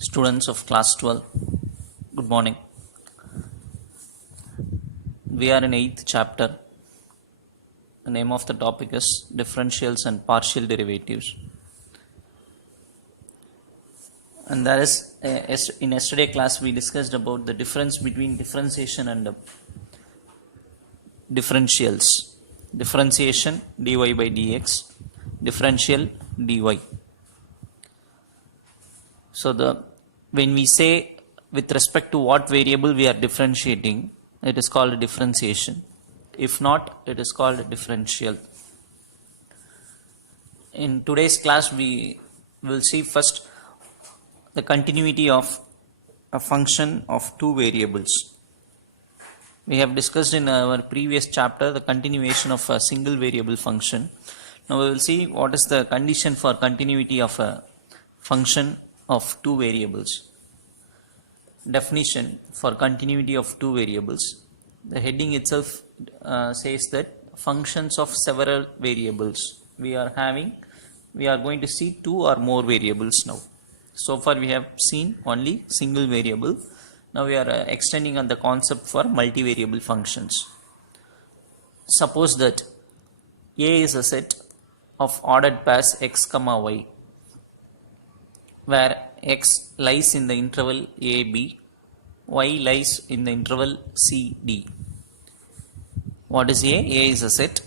Students of class 12, good morning. We are in 8th chapter. The name of the topic is differentials and partial derivatives. And that is, in yesterday class we discussed about the difference between differentiation and differentials. Differentiation dy by dx, differential dy. So when we say with respect to what variable we are differentiating, it is called differentiation. If not, it is called differential. In today's class, we will see first the continuity of a function of two variables. We have discussed in our previous chapter the continuation of a single variable function. Now we will see what is the condition for continuity of a function of two variables. Definition for continuity of two variables. The heading itself says that functions of several variables. We are going to see two or more variables now. So far we have seen only single variable. Now we are extending on the concept for multivariable functions. Suppose that A is a set of ordered pairs x comma y, where x lies in the interval AB, y lies in the interval CD. What is A? A is a set.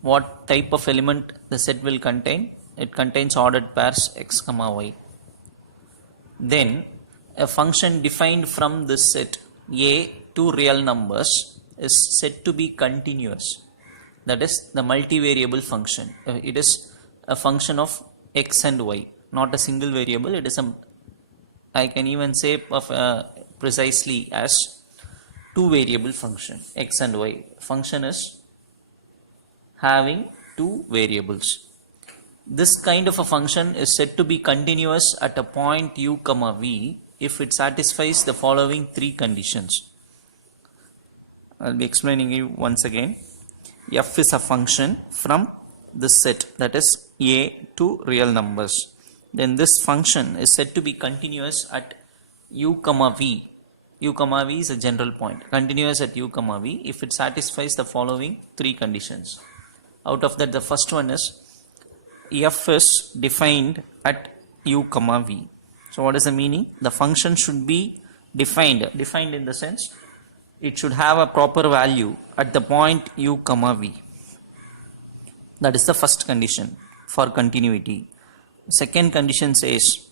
What type of element the set will contain? It contains ordered pairs x comma y. Then a function defined from this set A to real numbers is said to be continuous. That is the multivariable function. It is a function of x and y, not a single variable. It is I can even say precisely as two variable function, x and y. Function is having two variables. This kind of a function is said to be continuous at a point u comma v if it satisfies the following three conditions. I will be explaining you once again. F is a function from this set, that is A to real numbers. Then this function is said to be continuous at u comma v. U comma v is a general point. Continuous at u comma v if it satisfies the following three conditions. Out of that, the first one is f is defined at u comma v. So what is the meaning? The function should be defined in the sense it should have a proper value at the point u comma v. That is the first condition for continuity. Second condition says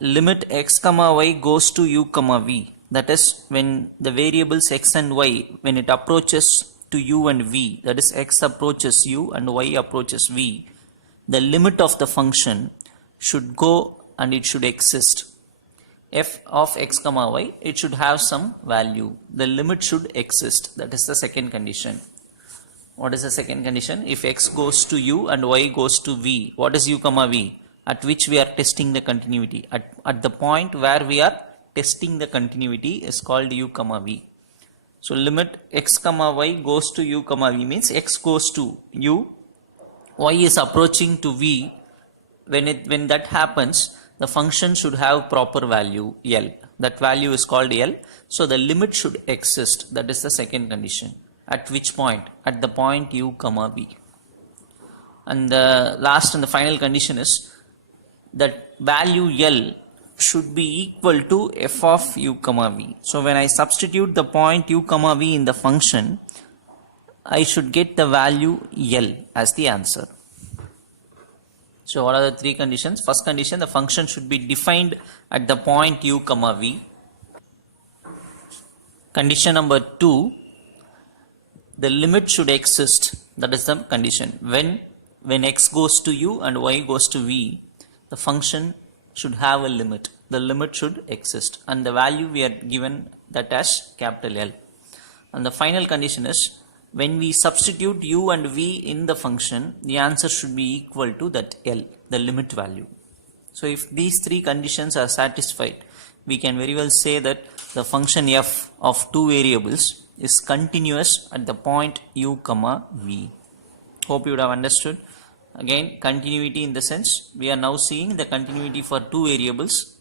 limit x comma y goes to u comma v. That is when the variables x and y, when it approaches to u and v, that is x approaches u and y approaches v, the limit of the function should go and it should exist. F of x comma y, it should have some value. The limit should exist. That is the second condition. What is the second condition? If x goes to u and y goes to v, what is u comma v? At which we are testing the continuity. At the point where we are testing the continuity is called u comma v. So limit x comma y goes to u comma v means x goes to u, y is approaching to v. When that happens, the function should have proper value L. That value is called L. So the limit should exist. That is the second condition. At which point? At the point u comma v. And the last and the final condition is that value L should be equal to f of u comma v. So when I substitute the point u comma v in the function, I should get the value L as the answer. So what are the three conditions? First condition, the function should be defined at the point u comma v. Condition number 2, the limit should exist. That is the condition. When x goes to u and y goes to v, the function should have a limit. The limit should exist. And the value we are given that as capital L. And the final condition is when we substitute u and v in the function, the answer should be equal to that L, the limit value. So if these three conditions are satisfied, we can very well say that the function f of two variables is continuous at the point u comma v. Hope you would have understood. Again, continuity in the sense we are now seeing the continuity for two variables.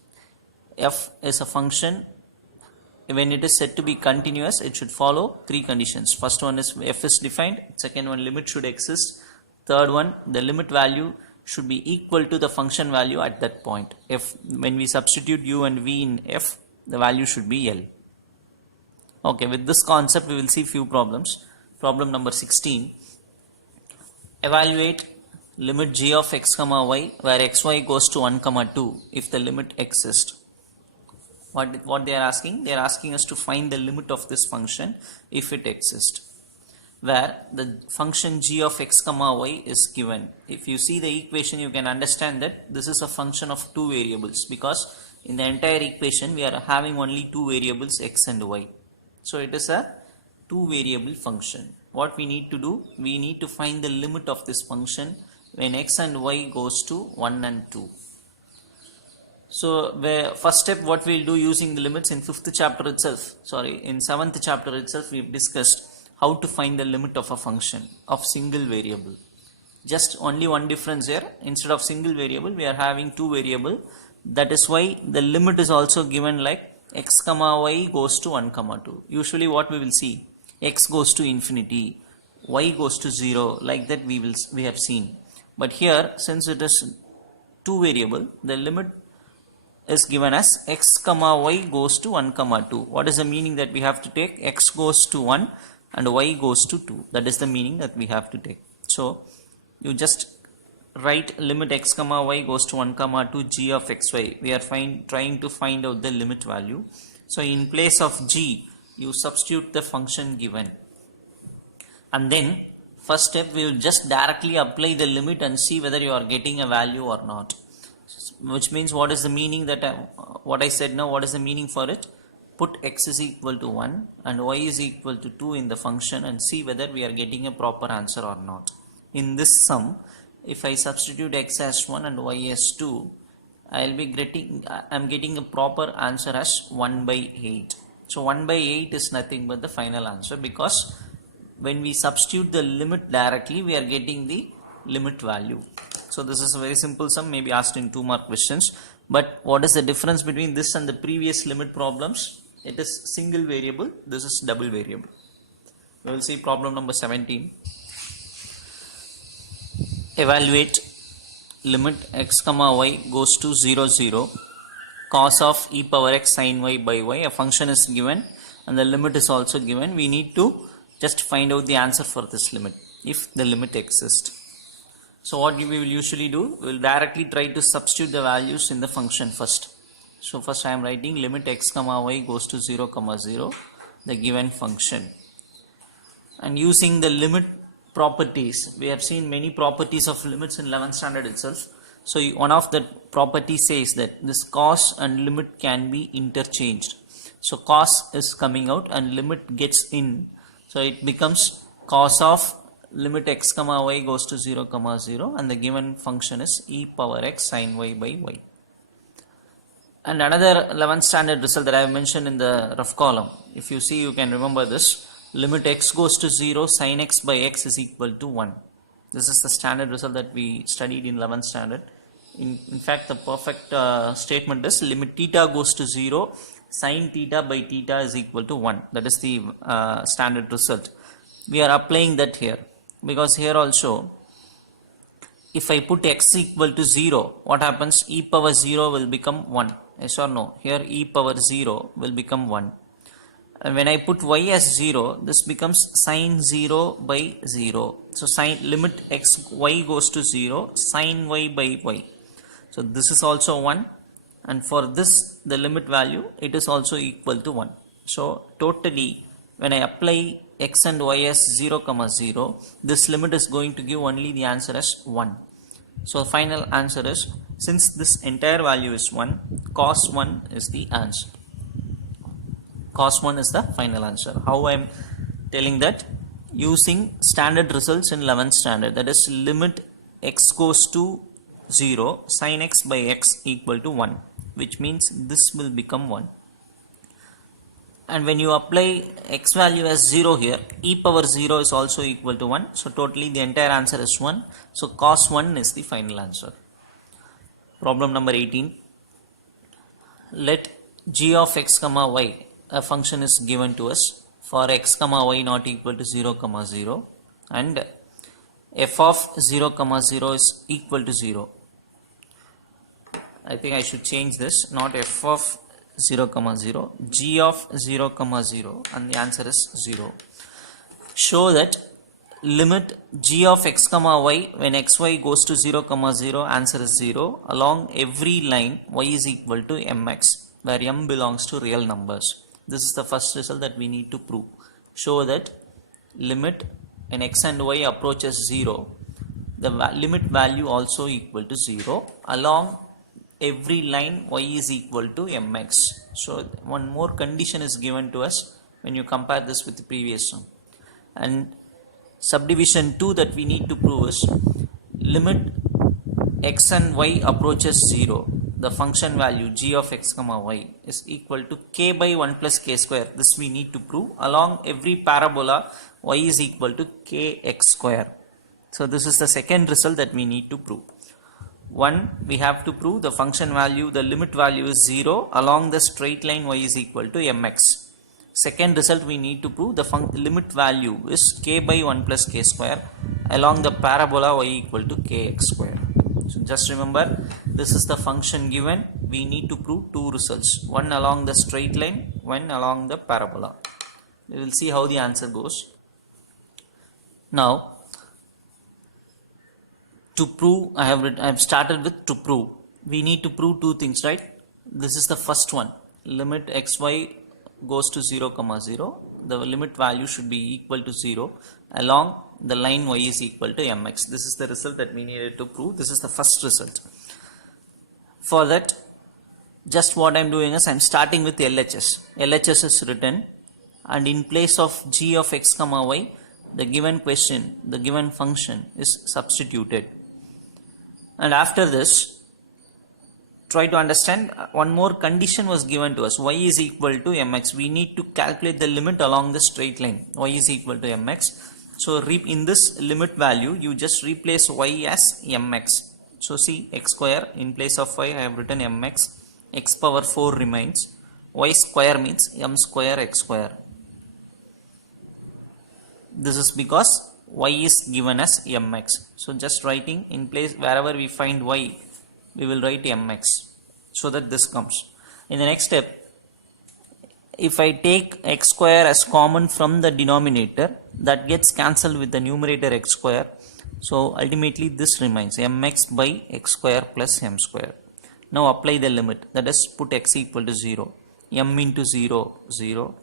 F is a function. When it is said to be continuous, it should follow three conditions. First one is f is defined. Second one, limit should exist. Third one, the limit value should be equal to the function value at that point. When we substitute u and v in f, the value should be L. Okay, with this concept we will see few problems. Problem number 16. Evaluate limit g of x comma y where xy goes to 1 comma 2 if the limit exists. What they are asking? They are asking us to find the limit of this function if it exists, where the function g of x comma y is given. If you see the equation, you can understand that this is a function of two variables, because in the entire equation we are having only two variables x and y. So it is a two variable function. What we need to do? We need to find the limit of this function when x and y goes to 1 and 2. So first step, what we will do using the limits in 7th chapter itself, we have discussed how to find the limit of a function of single variable. Just only one difference here. Instead of single variable, we are having two variable. That is why the limit is also given like x comma y goes to 1 comma 2. Usually what we will see, x goes to infinity, y goes to 0, like that we have seen. But here, since it is two variable, the limit is given as x comma y goes to 1 comma 2. What is the meaning that we have to take? X goes to 1 and y goes to 2. That is the meaning that we have to take. So you just write limit x comma y goes to 1 comma 2 g of xy. We are trying to find out the limit value. So in place of g, you substitute the function given. And then first step, we will just directly apply the limit and see whether you are getting a value or not. Which means, what is the meaning that what I said now, what is the meaning for it? Put x is equal to 1 and y is equal to 2 in the function and see whether we are getting a proper answer or not. In this sum, if I substitute x as 1 and y as 2, I am getting a proper answer as 1 by 8. So 1 by 8 is nothing but the final answer, because when we substitute the limit directly, we are getting the limit value. So this is a very simple sum, maybe asked in 2 mark questions. But what is the difference between this and the previous limit problems? It is single variable, this is double variable. We will see problem number 17. Evaluate limit x comma y goes to 0 0 cos of e power x sin y by y. A function is given and the limit is also given. We need to just find out the answer for this limit if the limit exists. So what we will usually do, we will directly try to substitute the values in the function first. So first I am writing limit x comma y goes to 0 comma 0, the given function. And using the limit properties, we have seen many properties of limits in 11th standard itself. So one of the properties says that this cos and limit can be interchanged. So cos is coming out and limit gets in. So it becomes cos of limit x comma y goes to 0 comma 0 and the given function is e power x sin y by y. And another 11th standard result that I have mentioned in the rough column, if you see, you can remember this. Limit x goes to 0 sin x by x is equal to 1. This is the standard result that we studied in 11th standard. In fact, the perfect statement is limit theta goes to 0 sin theta by theta is equal to 1. That is the standard result. We are applying that here, because here also, if I put x equal to 0, what happens? E power 0 will become 1. Yes or no? Here e power 0 will become 1. And when I put y as 0, this becomes sin 0 by 0. So limit x y goes to 0 sin y by y. So this is also 1. And for this, the limit value, it is also equal to 1. So totally, when I apply x and y as 0 comma 0, this limit is going to give only the answer as 1. So final answer is, since this entire value is 1, cos 1 is the answer. Cos 1 is the final answer. How I am telling that? Using standard results in 11th standard, that is limit x goes to 0 sin x by x equal to 1, which means this will become 1. and when you apply x value as 0 here, e power 0 is also equal to 1, so totally the entire answer is 1, so cos 1 is the final answer. Problem number 18. Let g of x comma y, a function is given to us for x comma y not equal to 0 comma 0, and f of 0 comma 0 is equal to 0. I think I should change this, not f of 0 comma 0, g of 0 comma 0, and the answer is 0. Show that limit g of x comma y when xy goes to 0 comma 0, answer is 0, along every line y is equal to mx, where m belongs to real numbers. This is the first result that we need to prove. Show that limit when x and y approaches 0, the limit value also equal to 0 along every line y is equal to mx. So one more condition is given to us when you compare this with the previous one. And subdivision 2 that we need to prove is limit x and y approaches 0, the function value g of x comma y is equal to k by 1 plus k square. This we need to prove along every parabola y is equal to kx square. So this is the second result that we need to prove. One, we have to prove the function value, the limit value is 0 along the straight line y is equal to mx. Second result, we need to prove the limit value is k by 1 plus k square along the parabola y equal to kx square. So just remember, this is the function given. We need to prove two results, one along the straight line, one along the parabola. We will see how the answer goes. Now, to prove, I have started with to prove. We need to prove two things, right? This is the first one. Limit xy goes to 0 comma 0. The limit value should be equal to 0 along the line y is equal to mx. This is the result that we needed to prove. This is the first result. For that, just what I am doing is I am starting with LHS. LHS is written, and in place of g of x comma y, the given question, the given function is substituted. And after this, try to understand, one more condition was given to us, y is equal to mx. We need to calculate the limit along the straight line, y is equal to mx. So in this limit value, you just replace y as mx. So see, x square, in place of y I have written mx, x power 4 remains, y square means m square x square. This is because y is given as mx. So just writing in place, wherever we find y, we will write mx, so that this comes. In the next step, if I take x square as common from the denominator, that gets cancelled with the numerator x square. So ultimately this remains mx by x square plus m square. Now apply the limit, that is put x equal to 0, m into 0, 0.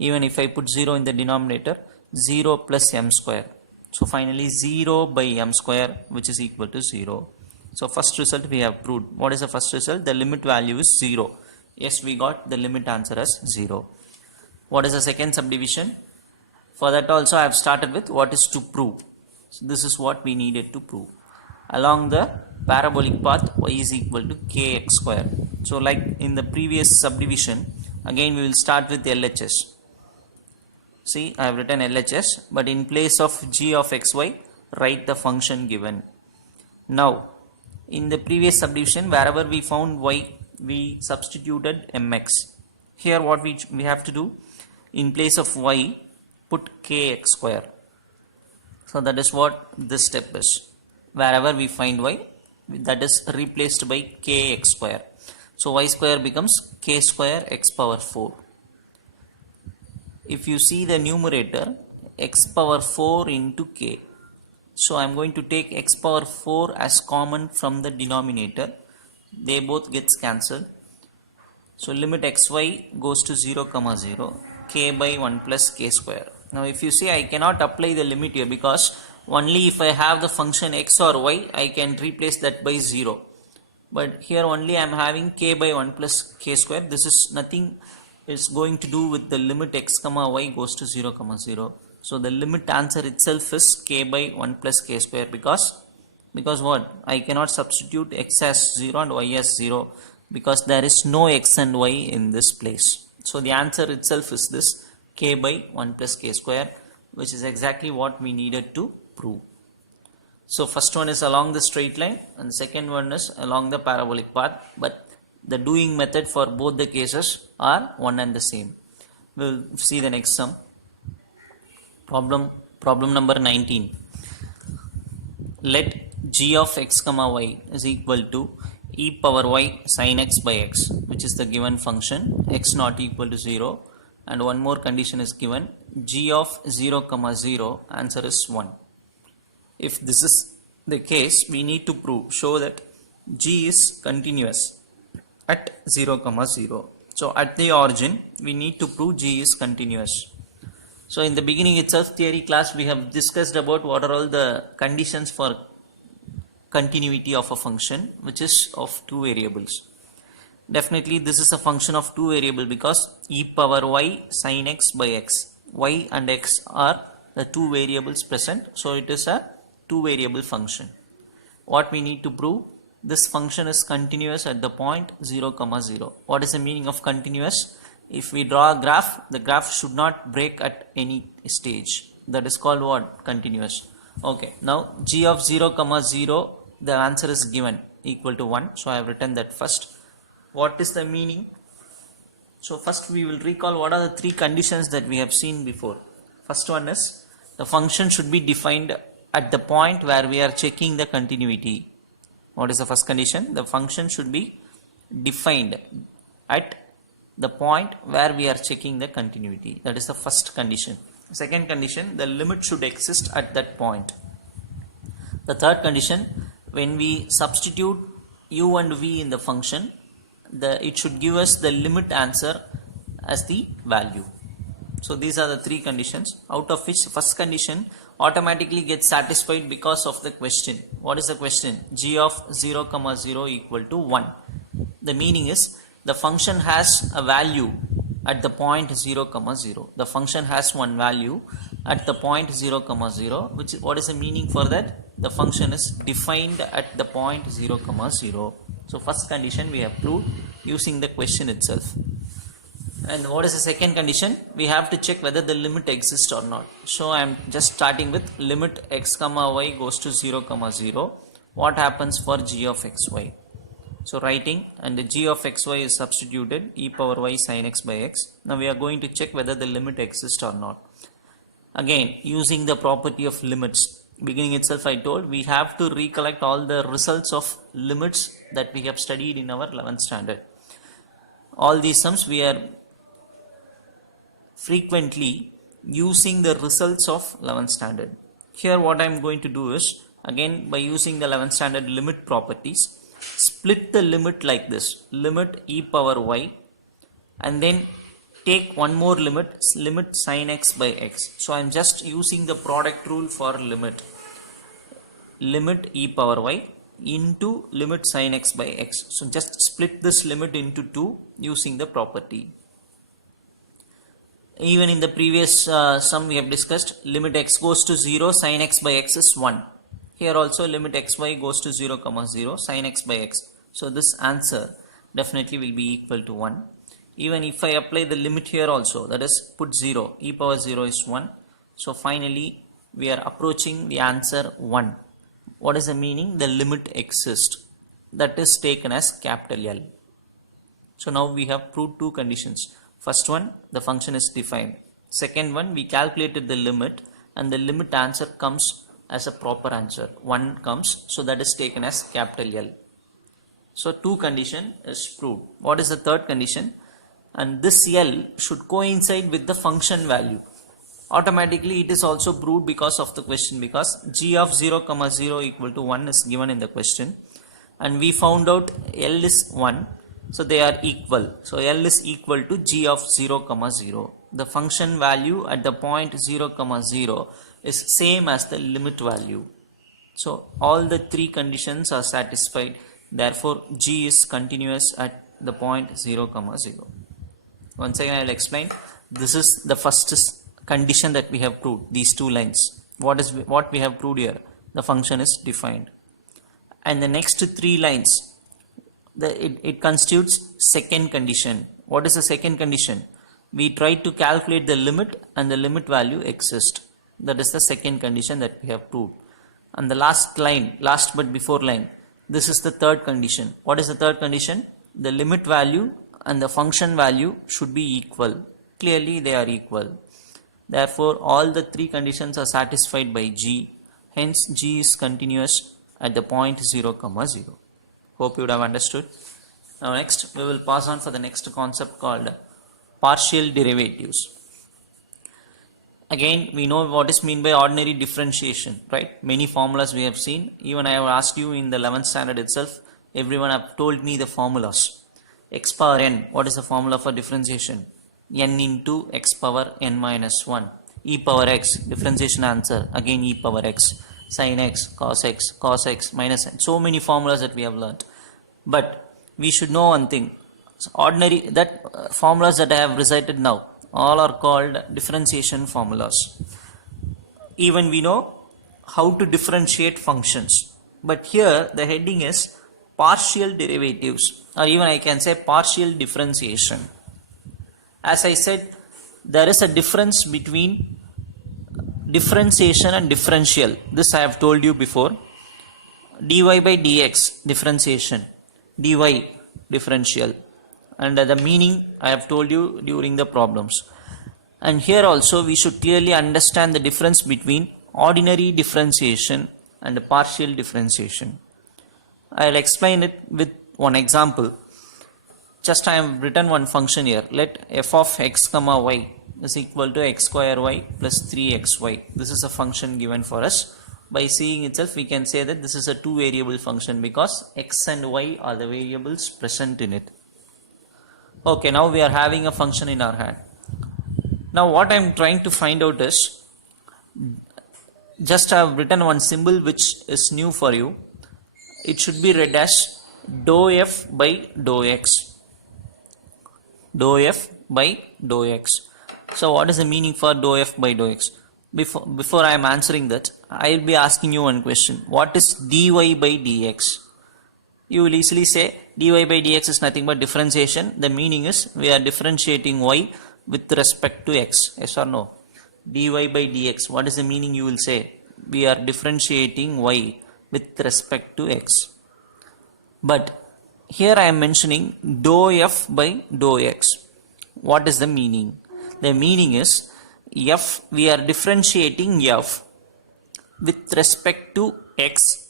Even if I put 0 in the denominator, 0 plus m square. So finally 0 by m square, which is equal to 0. So first result we have proved. What is the first result? The limit value is 0. Yes, we got the limit answer as 0. What is the second subdivision? For that also I have started with what is to prove. So this is what we needed to prove. Along the parabolic path, y is equal to kx square. So like in the previous subdivision, again we will start with LHS. See, I have written LHS, but in place of g of xy, write the function given. Now, in the previous subdivision, wherever we found y, we substituted mx. Here what we have to do, in place of y, put kx square. So that is what this step is. Wherever we find y, that is replaced by kx square. So y square becomes k square x power 4. If you see the numerator, x power 4 into k. So I am going to take x power 4 as common from the denominator. They both gets cancelled. So limit xy goes to 0 comma 0, k by 1 plus k square. Now if you see, I cannot apply the limit here, because only if I have the function x or y, I can replace that by 0. But here only I am having k by 1 plus k square. This is nothing is going to do with the limit x comma y goes to 0 comma 0. So the limit answer itself is k by 1 plus k square, because what? I cannot substitute x as 0 and y as 0, because there is no x and y in this place. So the answer itself is this k by 1 plus k square, which is exactly what we needed to prove. So first one is along the straight line and the second one is along the parabolic path, but the doing method for both the cases are one and the same. We'll see the next sum. Problem number 19. Let g of x comma y is equal to e power y sin x by x, which is the given function, x not equal to 0, and one more condition is given, g of 0 comma 0, answer is 1. If this is the case, we need to show that g is continuous at 0 comma 0. So at the origin, we need to prove g is continuous. So in the beginning itself, theory class, we have discussed about what are all the conditions for continuity of a function, which is of two variables. Definitely this is a function of two variables because e power y sin x by x. Y and x are the two variables present, so it is a two variable function. What we need to prove? This function is continuous at the point 0 comma 0. What is the meaning of continuous? If we draw a graph, the graph should not break at any stage. That is called what? Continuous. Okay, now g of 0 comma 0, the answer is given equal to 1. So I have written that first. What is the meaning? So first we will recall what are the three conditions that we have seen before. First one is the function should be defined at the point where we are checking the continuity. What is the first condition? The function should be defined at the point where we are checking the continuity. That is the first condition. Second condition, the limit should exist at that point. The third condition, when we substitute u and v in the function, it should give us the limit answer as the value. So these are the three conditions, out of which first condition automatically gets satisfied because of the question. What is the question? G of 0 comma 0 equal to 1. The meaning is the function has a value at the point 0 comma 0. The function has one value at the point 0 comma 0, which what is the meaning for that? The function is defined at the point 0 comma 0. So first condition we have proved using the question itself. And what is the second condition? We have to check whether the limit exists or not. So I am just starting with limit x comma y goes to 0 comma 0. What happens for g of xy? So writing, and the g of xy is substituted e power y sin x by x. Now we are going to check whether the limit exists or not. Again, using the property of limits. Beginning itself I told we have to recollect all the results of limits that we have studied in our 11th standard. All these sums we are frequently using the results of 11th standard. Here what I am going to do is, again by using the 11th standard limit properties, split the limit like this, limit e power y, and then take one more limit, limit sin x by x. So I am just using the product rule for limit e power y into limit sin x by x. So just split this limit into two using the property. Even in the previous sum we have discussed, limit x goes to 0, sin x by x is 1. Here also limit xy goes to 0 comma 0, sin x by x. So this answer definitely will be equal to 1. Even if I apply the limit here also, that is put 0, e power 0 is 1. So finally we are approaching the answer 1. What is the meaning? The limit exists. That is taken as capital L. So now we have proved two conditions. First one, the function is defined. Second one, we calculated the limit and the limit answer comes as a proper answer. 1 comes, so that is taken as capital L. So two condition is proved. What is the third condition? And this L should coincide with the function value. Automatically it is also proved because of the question, because g of 0 comma 0 equal to 1 is given in the question and we found out L is 1. So they are equal. So L is equal to g of 0 comma 0. The function value at the point 0 comma 0 is same as the limit value. So all the three conditions are satisfied. Therefore g is continuous at the point 0 comma 0. Once again I will explain. This is the first condition that we have proved. These two lines. What we have proved here? The function is defined. And the next three lines, it constitutes second condition. What is the second condition? we try to calculate the limit and the limit value exists. That is the second condition that we have proved. And the last line, last but before line, this is the third condition. What is the third condition? The limit value and the function value should be equal. Clearly they are equal. Therefore all the three conditions are satisfied by G. Hence G is continuous at the point 0, 0. Hope you would have understood. Now next we will pass on for the next concept called partial derivatives. Again, we know what is meant by ordinary differentiation, right? Many formulas we have seen. Even I have asked you in the 11th standard itself, everyone have told me the formulas. X power n, what is the formula for differentiation? N into x power n minus 1. E power x, differentiation answer, again e power x. Sin x, cos x minus n. So many formulas that we have learnt. But we should know one thing. Ordinary, that formulas that I have recited now, all are called differentiation formulas. Even we know how to differentiate functions, but here the heading is partial derivatives, or even I can say partial differentiation. As I said, there is a difference between differentiation and differential. This I have told you before. Dy by dx differentiation, dy differential, and the meaning I have told you during the problems. And here also we should clearly understand the difference between ordinary differentiation and partial differentiation. I will explain it with one example. Just I have written one function here. Let f of x comma y is equal to x square y plus 3xy. This is a function given for us. By seeing itself we can say that this is a two variable function because x and y are the variables present in it. Okay, now we are having a function in our hand. Now what I am trying to find out is, just I have written one symbol which is new for you. It should be read as dou f by dou x. Dou f by dou x. So what is the meaning for dou f by dou x? Before I am answering that, I will be asking you one question. What is dy by dx? You will easily say dy by dx is nothing but differentiation. The meaning is we are differentiating y with respect to x. Yes or no? Dy by dx. What is the meaning? You will say we are differentiating y with respect to x. But here I am mentioning dou f by dou x. What is the meaning? The meaning is f, we are differentiating f with respect to x.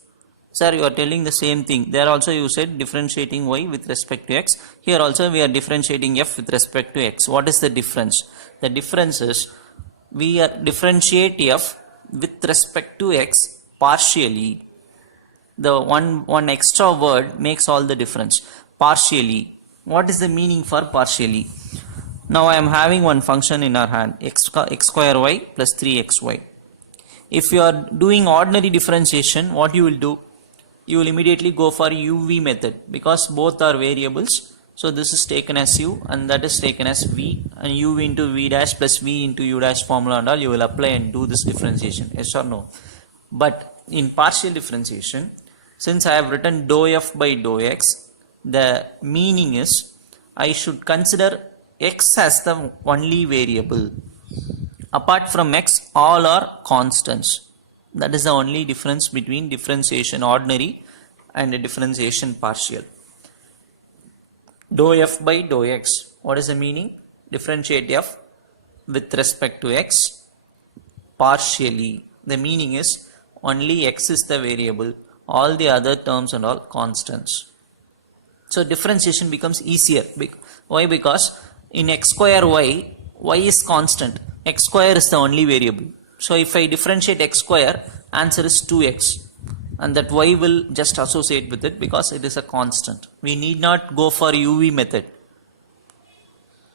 Sir, you are telling the same thing. There also you said differentiating y with respect to x. Here also we are differentiating f with respect to x. What is the difference? The difference is we are differentiate f with respect to x partially. The one extra word makes all the difference. Partially. What is the meaning for partially? Now I am having one function in our hand, x square y plus 3xy. If you are doing ordinary differentiation, what you will do? You will immediately go for UV method because both are variables. So this is taken as u and that is taken as v, and u into v dash plus v into u dash formula and all you will apply and do this differentiation. Yes or no? But in partial differentiation, since I have written dou f by dou x, the meaning is I should consider x as the only variable. Apart from x, all are constants. That is the only difference between differentiation ordinary and differentiation partial. Dou f by dou x. What is the meaning? Differentiate f with respect to x partially. The meaning is only x is the variable, all the other terms and all constants. So differentiation becomes easier. Why? Because in x square y, y is constant. X square is the only variable. So if I differentiate x square, answer is 2x. And that y will just associate with it because it is a constant. We need not go for UV method.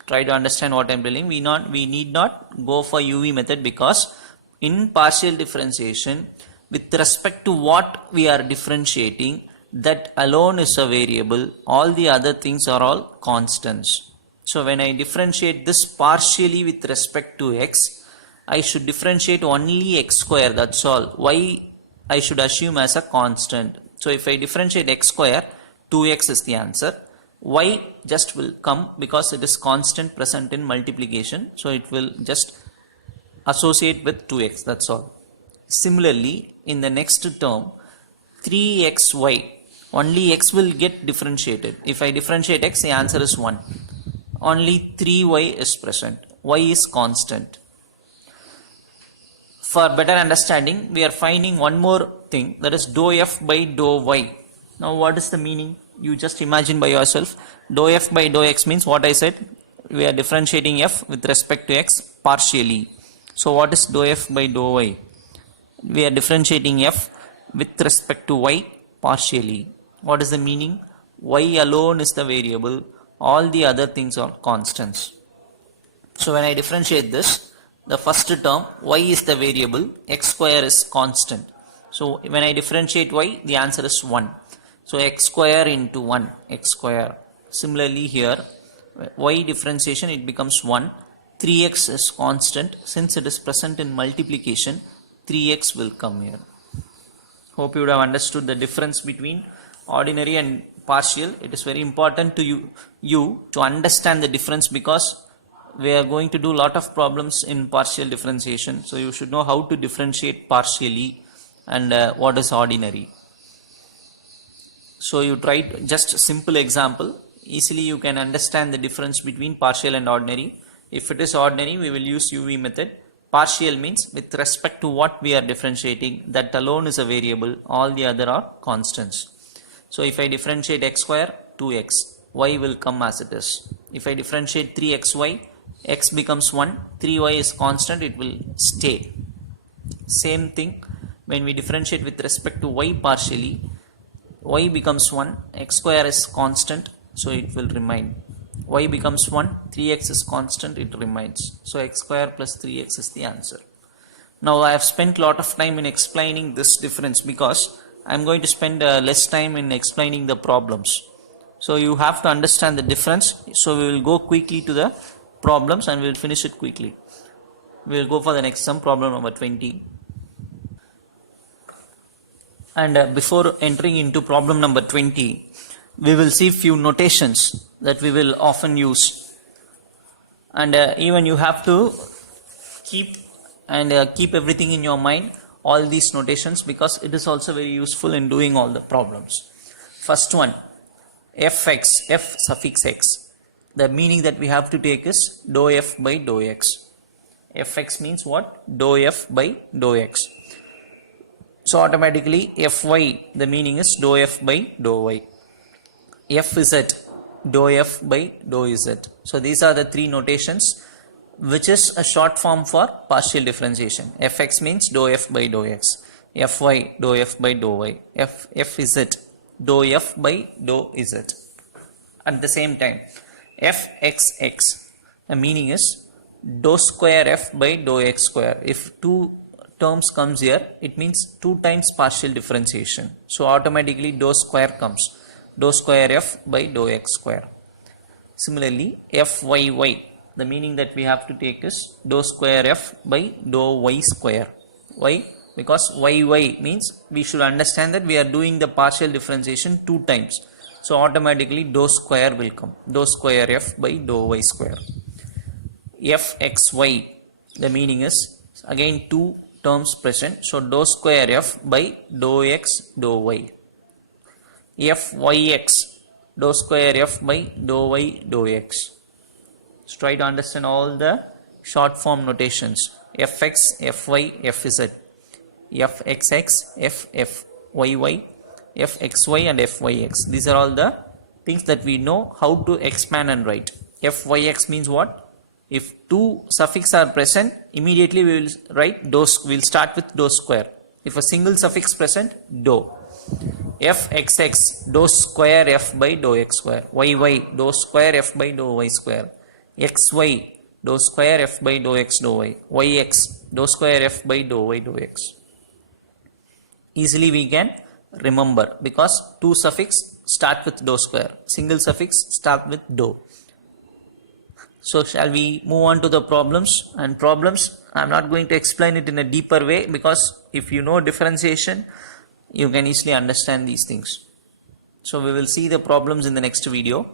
Try to understand what I am telling. We need not go for UV method because in partial differentiation, with respect to what we are differentiating, that alone is a variable. All the other things are all constants. So when I differentiate this partially with respect to x, I should differentiate only x square, that's all. Y I should assume as a constant. So if I differentiate x square, 2x is the answer. y just will come because it is constant present in multiplication, so it will just associate with 2x, that's all. Similarly, in the next term 3xy, only x will get differentiated. If I differentiate x, the answer is 1. Only 3y is present, y is constant. For better understanding, we are finding one more thing, that is dou f by dou y. Now what is the meaning? You just imagine by yourself. Dou f by dou x means what I said, we are differentiating f with respect to x partially. So what is dou f by dou y? We are differentiating f with respect to y partially. What is the meaning? Y alone is the variable, all the other things are constants. So when I differentiate this, the first term y is the variable, x square is constant. So when I differentiate y, the answer is 1. So x square into 1, x square. Similarly here, y differentiation, it becomes 1. 3x is constant. Since it is present in multiplication, 3x will come here. Hope you would have understood the difference between ordinary and partial. It is very important to you to understand the difference, because we are going to do a lot of problems in partial differentiation. So you should know how to differentiate partially and what is ordinary. So you try just a simple example. Easily you can understand the difference between partial and ordinary. If it is ordinary, we will use UV method. Partial means with respect to what we are differentiating, that alone is a variable, all the other are constants. So if I differentiate x square, 2x, y will come as it is. If I differentiate 3xy, x becomes 1, 3y is constant, it will stay. Same thing when we differentiate with respect to y partially, y becomes 1, x square is constant, so it will remain. Y becomes 1, 3x is constant, it remains. So x square plus 3x is the answer. Now I have spent a lot of time in explaining this difference because I am going to spend less time in explaining the problems. So you have to understand the difference. So we will go quickly to the problems and we will finish it quickly. We will go for the next sum, problem number 20. And before entering into problem number 20, we will see few notations that we will often use, and even you have to keep everything in your mind, all these notations, because it is also very useful in doing all the problems. First one, fx, f suffix x, the meaning that we have to take is dou f by dou x. Fx means what? Dou f by dou x. So automatically fy, the meaning is dou f by dou y. Fz, dou f by dou z. So these are the three notations, which is a short form for partial differentiation. Fx means dou f by dou x. Fy, dou f by dou y. Fz, dou f by dou z. At the same time, fxx, the meaning is dou square f by dou x square. If two terms comes here, it means 2 times partial differentiation. So automatically dou square comes. Dou square f by dou x square. Similarly, fyy, the meaning that we have to take is dou square f by dou y square. Why? Because yy means we should understand that we are doing the partial differentiation 2 times. So automatically dou square will come. Dou square f by dou y square. Fxy, the meaning is again 2 terms present. So dou square f by dou x dou y. Fyx, dou square f by dou y dou x. So try to understand all the short form notations. Fx, fy, fz, fxx, ffyy, fxy and fyx. These are all the things that we know how to expand and write. Fyx means what? If 2 suffixes are present, immediately we will write dou. We will start with dou square. If a single suffix present, dou. Fxx, dou square f by dou x square. Yy, dou square f by dou y square. Xy, dou square f by dou x dou y. Yx, dou square f by dou y dou x. Easily we can remember because 2 suffix start with dou square. Single suffix start with dou. So shall we move on to the problems? And problems, I am not going to explain it in a deeper way, because if you know differentiation, you can easily understand these things. So we will see the problems in the next video.